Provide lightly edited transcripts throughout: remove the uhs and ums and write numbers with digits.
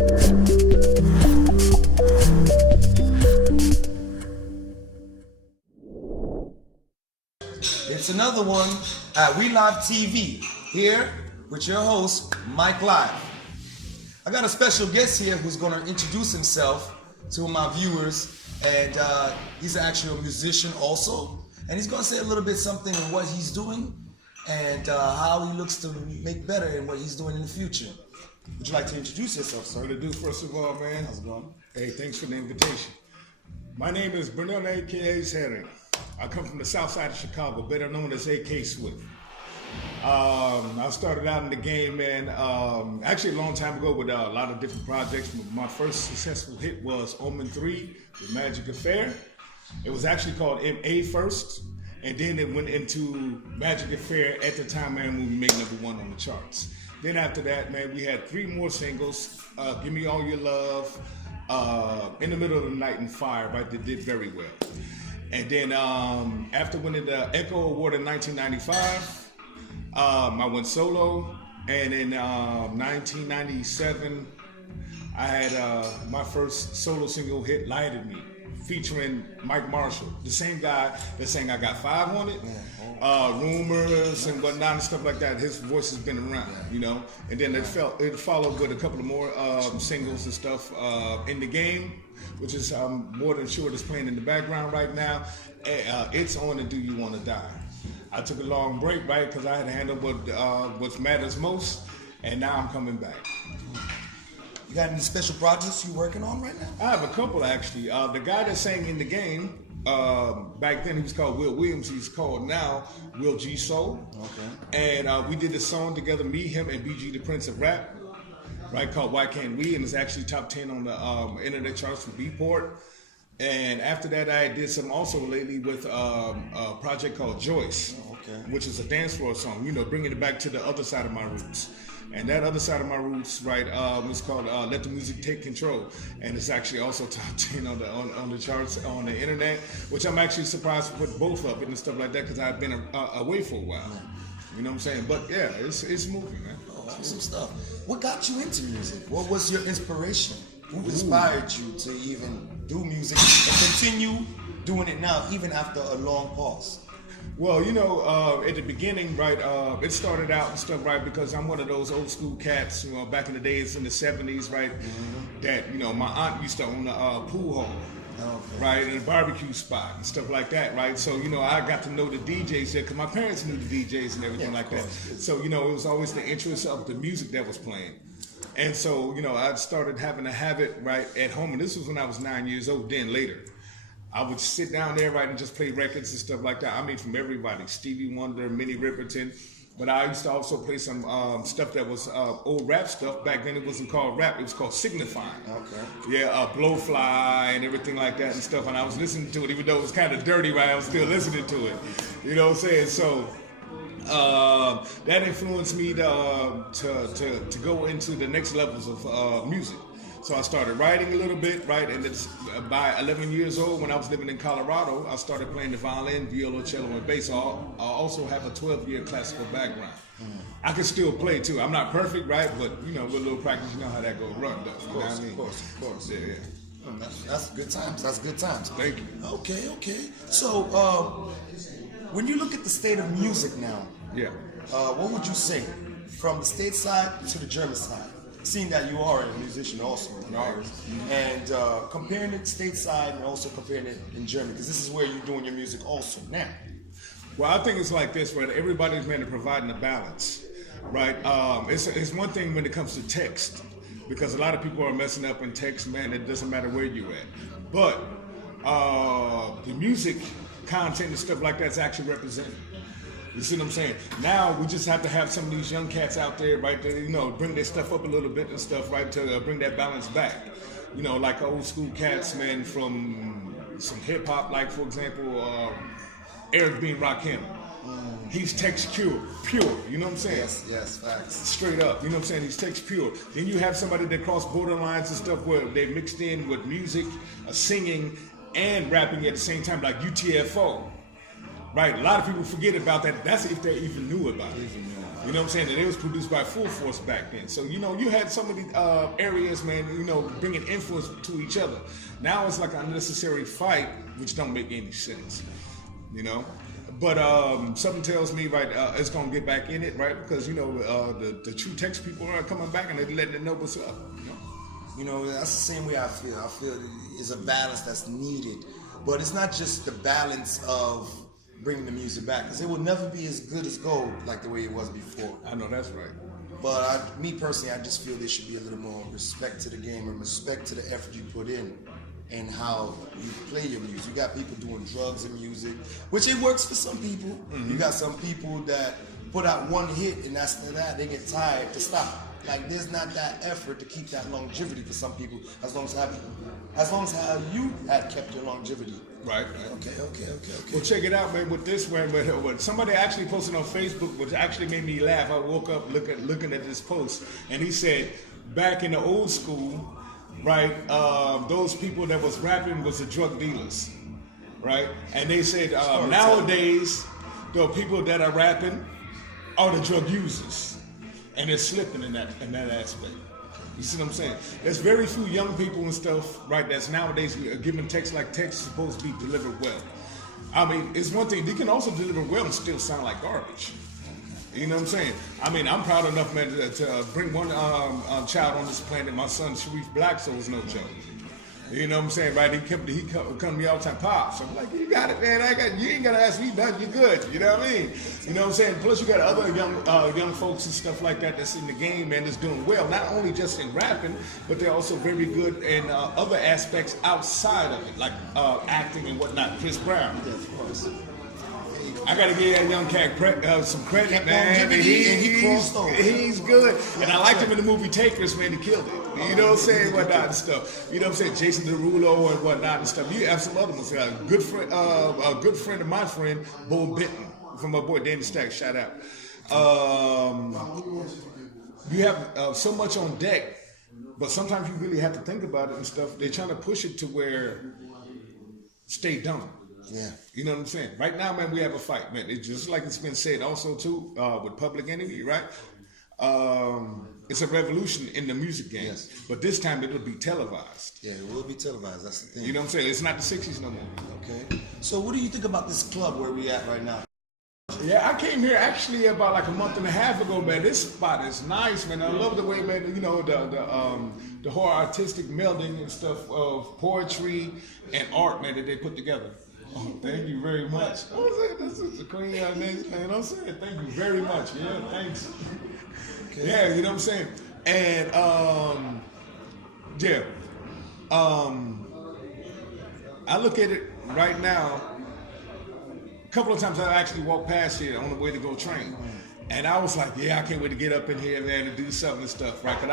It's another one at WeLive TV, here with your host, Mike Live. I got a special guest here who's going to introduce himself to my viewers, and he's actually a musician also, and he's going to say a little bit something on what he's doing and how he looks to make better in what he's doing in the future. Would you like to introduce yourself, sir? What to do, first of all, man? How's it going? Hey, thanks for the invitation. My name is Bernard A.K.A. Herring. I come from the south side of Chicago, better known as A.K. Swift. I started out in the game, man, actually a long time ago with a lot of different projects. My first successful hit was Omen 3 with Magic Affair. It was actually called M.A. first, and then it went into Magic Affair at the time, man, when we made #1 on the charts. Then after that, man, we had 3 more singles, Give Me All Your Love, In the Middle of the Night, and Fire, right, that did very well. And then after winning the Echo Award in 1995, I went solo. And in 1997, I had my first solo single hit, Lied to Me, featuring Mike Marshall, the same guy that sang I Got 5 on it, Rumors and whatnot and stuff like that. His voice has been around, you know. And then it followed with a couple of more singles and stuff, In the Game, which is more than sure is playing in the background right now. It's on and Do You Want to Die. I took a long break, right, because I had to handle what matters most, and now I'm coming back. You got any special projects you working on right now? I have a couple, actually. The guy that sang In the Game, back then he was called Will Williams. He's called now Will G Soul. Okay. And we did a song together, me, him, and BG the Prince of Rap, right, called Why Can't We? And it's actually top 10 on the internet charts for Beatport. And after that, I did some also lately with a project called Joyce, which is a dance floor song, you know, bringing it back to the other side of my roots. And that other side of my roots, right, is called Let the Music Take Control. And it's actually also top 10 on the charts on the internet, which I'm actually surprised to put both of it and stuff like that because I've been away for a while. You know what I'm saying? But yeah, it's moving, man. Oh, awesome stuff. What got you into music? What was your inspiration? Who inspired you to even do music and continue doing it now, even after a long pause? Well, you know, at the beginning, right, it started out and stuff, right, because I'm one of those old school cats, you know, back in the days in the 70s, right, that, you know, my aunt used to own a pool hall, right, and a barbecue spot and stuff like that, right? So, you know, I got to know the DJs there because my parents knew the DJs and everything like that. So, you know, it was always the interest of the music that was playing. And so, you know, I started having a habit, right, at home, and this was when I was 9 years old, then later. I would sit down there, right, and just play records and stuff like that. I mean, from everybody, Stevie Wonder, Minnie Riperton, but I used to also play some stuff that was old rap stuff. Back then it wasn't called rap, it was called signifying. Yeah, Blowfly and everything like that and stuff, and I was listening to it, even though it was kind of dirty, right, I was still listening to it. You know what I'm saying? So that influenced me to go into the next levels of music. So I started writing a little bit, right? And it's by 11 years old, when I was living in Colorado, I started playing the violin, viola, cello, and bass. I also have a 12-year classical background. I can still play too. I'm not perfect, right? But you know, with a little practice, you know how that goes run though. Of course, you know what I mean? Of course. Yeah. That's good times. That's good times. Thank you. Okay. So when you look at the state of music now, what would you say from the state side to the German side? Seeing that you are a musician also, right? And comparing it stateside and also comparing it in Germany, because this is where you're doing your music also now. Well, I think it's like this, right? Everybody's man providing a balance, right? It's one thing when it comes to text, because a lot of people are messing up in text, man. It doesn't matter where you're at. But the music content and stuff like that's actually represented. You see what I'm saying? Now we just have to have some of these young cats out there, right, that, you know, bring their stuff up a little bit and stuff, right, to bring that balance back. You know, like old school cats, man, from some hip hop, like for example, Eric Bean Rakim. He's text pure, you know what I'm saying? Yes, facts. Straight up, you know what I'm saying? He's text pure. Then you have somebody that cross borderlines and stuff where they mixed in with music, singing, and rapping at the same time, like UTFO. Right, a lot of people forget about that. That's if they even knew about it. You know what I'm saying? And it was produced by Full Force back then. So, you know, you had some of the areas, man, you know, bringing influence to each other. Now it's like an unnecessary fight, which don't make any sense, you know? But something tells me, right, it's going to get back in it, right? Because, you know, the true text people are coming back and they're letting it know what's up, you know? You know, that's the same way I feel. I feel it's a balance that's needed. But it's not just the balance of bringing the music back, because it will never be as good as gold like the way it was before. I know that's right. But me personally, I just feel there should be a little more respect to the game and respect to the effort you put in and how you play your music. You got people doing drugs and music, which it works for some people. You got some people that put out one hit and that's that. They get tired to stop. Like, there's not that effort to keep that longevity for some people, as long as how you had kept your longevity. Right. Okay. Well, check it out, man. With this one, but somebody actually posted on Facebook, which actually made me laugh. I woke up looking at this post, and he said, back in the old school, right, those people that was rapping was the drug dealers, right? And they said nowadays, the people that are rapping are the drug users, and they're slipping in that aspect. You see what I'm saying? There's very few young people and stuff, right, that's nowadays giving text like text is supposed to be delivered well. I mean, it's one thing, they can also deliver well and still sound like garbage. You know what I'm saying? I mean, I'm proud enough, man, to bring one child on this planet. My son, Sharif Blacksoul, was no joke. You know what I'm saying, right? He come to me all the time, Pops. I'm like, you got it, man. You ain't gotta ask me nothing. You're good. You know what I mean? You know what I'm saying? Plus, you got other young folks and stuff like that that's in the game, man, that's doing well. Not only just in rapping, but they're also very good in other aspects outside of it, like acting and whatnot. Chris Brown. Yeah, of course. I gotta give that young cat some credit, man. He crossed over. He's good, and I liked him in the movie Takers, man. He killed it. You know what I'm saying, whatnot and stuff. You know what I'm saying, Jason Derulo and whatnot and stuff. You have some other ones. A good friend of my friend, Bo Benton, from my boy Danny Stack. Shout out. You have so much on deck, but sometimes you really have to think about it and stuff. They're trying to push it to where stay dumb. Yeah. You know what I'm saying? Right now, man, we have a fight, man. It's just like it's been said also, too, with Public Enemy, right? It's a revolution in the music game. Yes. But this time it'll be televised. Yeah, it will be televised. That's the thing. You know what I'm saying? It's not the 60s no more. Okay. So what do you think about this club where we at right now? Yeah, I came here actually about like a month and a half ago, man. This spot is nice, man. I love the way, man, you know, the whole artistic melding and stuff of poetry and art, man, that they put together. Oh, thank you very much. This is a queen young nigga, man. I'm saying thank you very much. Yeah, thanks. Okay. Yeah, you know what I'm saying? And I look at it right now. A couple of times I actually walked past here on the way to go train. And I was like, yeah, I can't wait to get up in here, man, to do something and stuff, right? Cause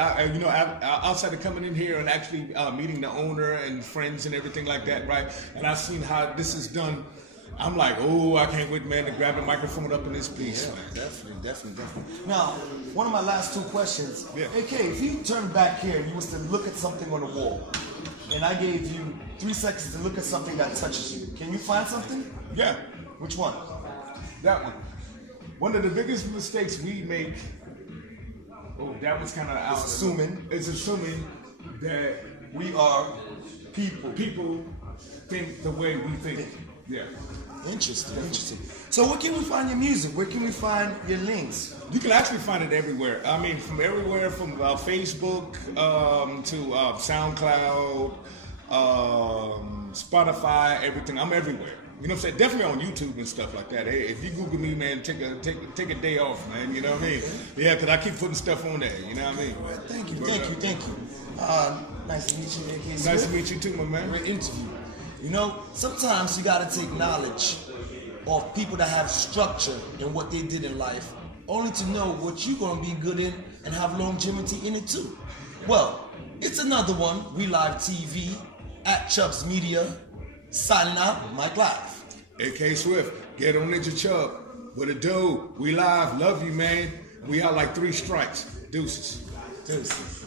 outside of coming in here and actually meeting the owner and friends and everything like that, right? And I've seen how this is done. I'm like, oh, I can't wait, man, to grab the microphone up in this piece, Yeah, man. definitely. Now, one of my last two questions. Yeah. AK, if you turn back here and you was to look at something on the wall, and I gave you 3 seconds to look at something that touches you, can you find something? Yeah, Which one? that one. One of the biggest mistakes we make, that was kind of out. It's assuming that We are people. people think the way we think. Yeah. Interesting. So where can we find your music? Where can we find your links? You can actually find it everywhere. I mean, from everywhere, from Facebook to SoundCloud, Spotify, everything. I'm everywhere. You know what I'm saying? Definitely on YouTube and stuff like that. Hey, if you Google me, man, take a day off, man. You know what I mean? Yeah, because I keep putting stuff on there. You know what I mean? All right, thank you. Nice to meet you, AK. Nice to meet you too, my man. Great interview. You know, sometimes you gotta take knowledge of people that have structure in what they did in life, only to know what you're gonna be good in and have longevity in it too. Well, it's another one, WeLive TV, at Chubbs Media, signing out, Mike Live. AK Swift, get on Ninja Chubb. What it do? We live, love you, man. We out like 3 strikes. Deuces. Deuces.